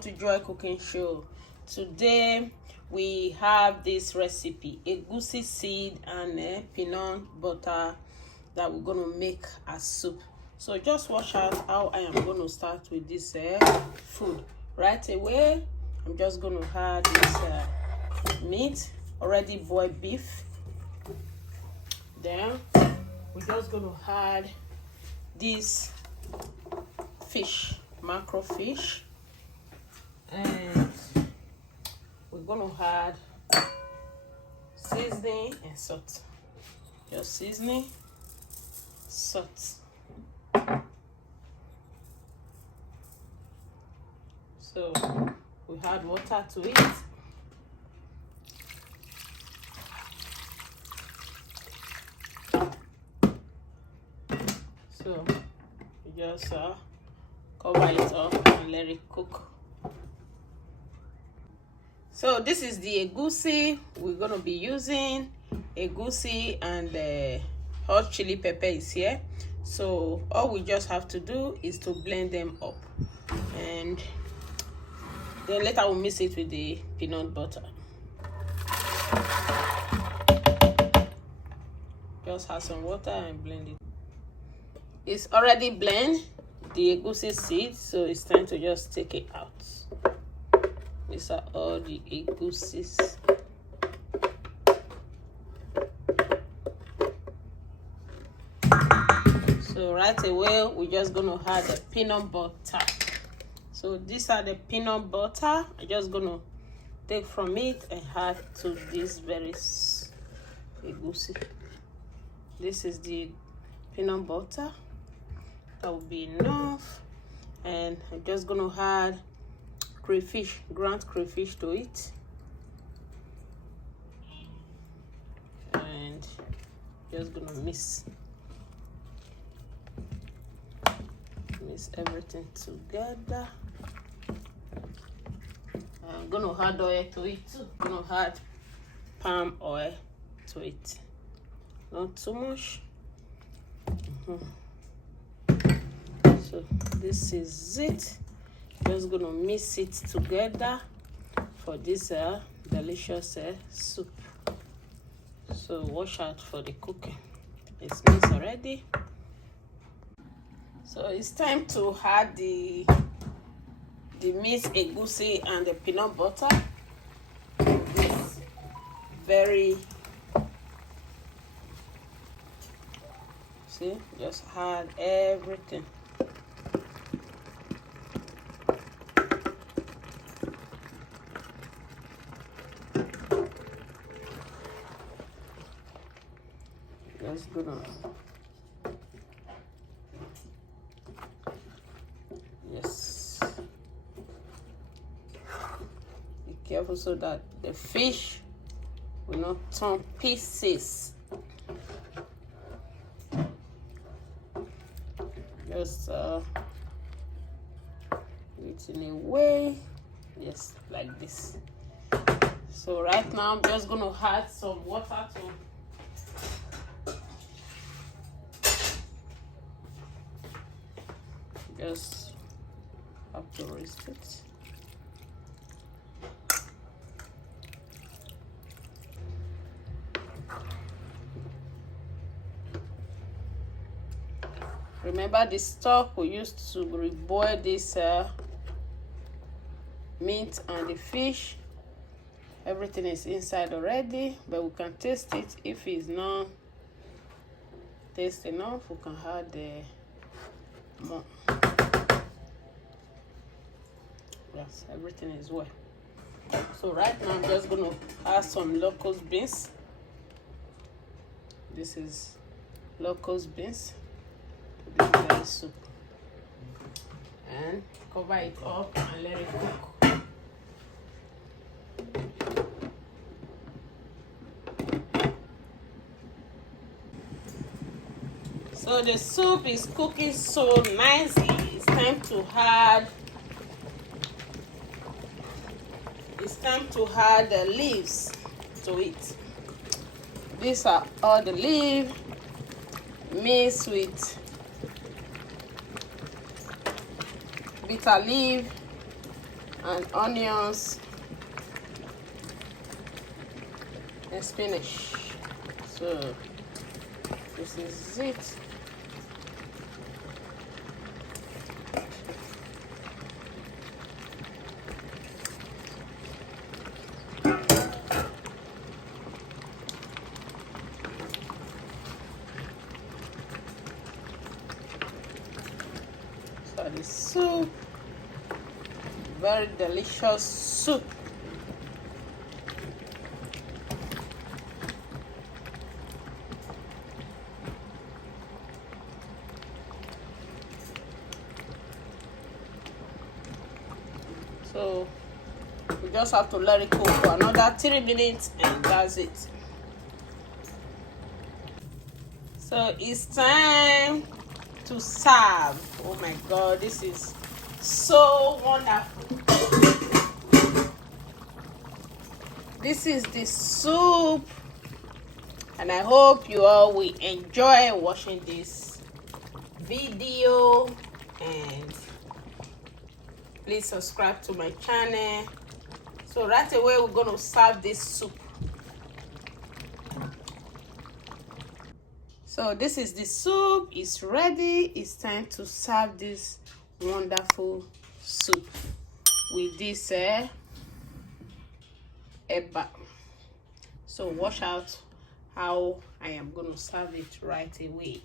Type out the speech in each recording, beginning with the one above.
welcome to Joy Cooking Show. Today we have this recipe, egusi seed and peanut butter that we're going to make as soup. So just watch out how I am going to start with this food. Right away, I'm just going to add this meat, already boiled beef. Then we're just going to add this fish, macro fish, and we're going to add seasoning and salt. Just seasoning, salt. So we add water to it. So you just cover it up and let it cook. So this is the egusi we're going to be using. Egusi and hot chili pepper is here. So all we just have to do is to blend them up, and then later we'll mix it with the peanut butter. Just add some water and blend it. It's already blended, the egusi seed, so it's time to just take it out. These are all the egusis. So right away, we're just going to add the peanut butter. So these are the peanut butter. I'm just going to take from it and add to this very egusi. This is the peanut butter. That will be enough. And I'm just going to add crayfish, ground crayfish to it. And just going to mix everything together. I'm going to add oil to it too. I'm going to add palm oil to it. Not too much. So this is it. Just going to mix it together for this delicious soup. So watch out for the cooking. It's mixed already. So it's time to add the mixed egusi and the peanut butter. This very, see, just add everything. Just gonna, yes, be careful so that the fish will not turn pieces. Just do it in a way, yes, like this. So right now I'm just going to add some water to just have to roast it. Remember the stock we used to reboil this meat and the fish. Everything is inside already, but we can taste it. If it's not taste enough, we can add more. Yes, everything is well. So right now I'm just going to add some locust beans. This is locust beans to this very soup, and cover it up and let it cook. So the soup is cooking so nicely. It's time to add the leaves to it. These are all the leaves mixed with bitter leaf and onions and spinach. So this is it. So the soup, very delicious soup. So we just have to let it cook for another 3 minutes and that's it. So it's time to serve. Oh my god, this is so wonderful. This is the soup, and I hope you all will enjoy watching this video, and please subscribe to my channel. So right away we're going to serve this soup. So this is the soup. It's ready. It's time to serve this wonderful soup with this eba. So watch out how I am going to serve it right away.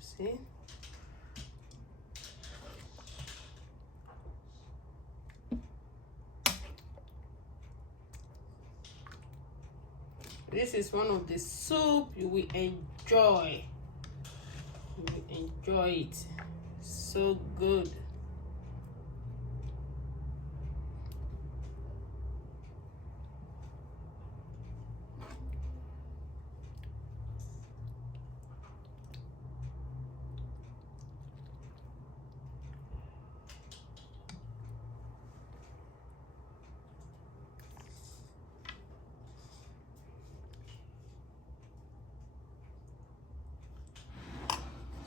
See? This is one of the soup you will enjoy. You will enjoy it. So good.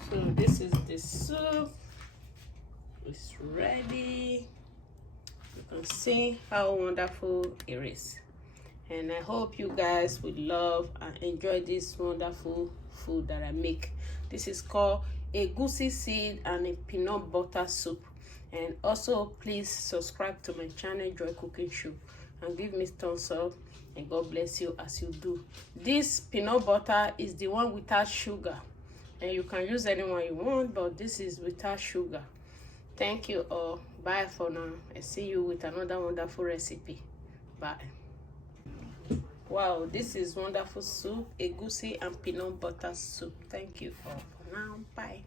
So this is the soup. It's ready. You can see how wonderful it is. And I hope you guys will love and enjoy this wonderful food that I make. This is called egusi seed and a peanut butter soup. And also please subscribe to my channel, Joy Cooking Show, and give me thumbs up, and God bless you as you do. This peanut butter is the one without sugar, and you can use any one you want, but this is without sugar. Thank you all. Bye for now. I see you with another wonderful recipe. Bye. Wow, this is wonderful soup, egusi and peanut butter soup. Thank you all for now. Bye.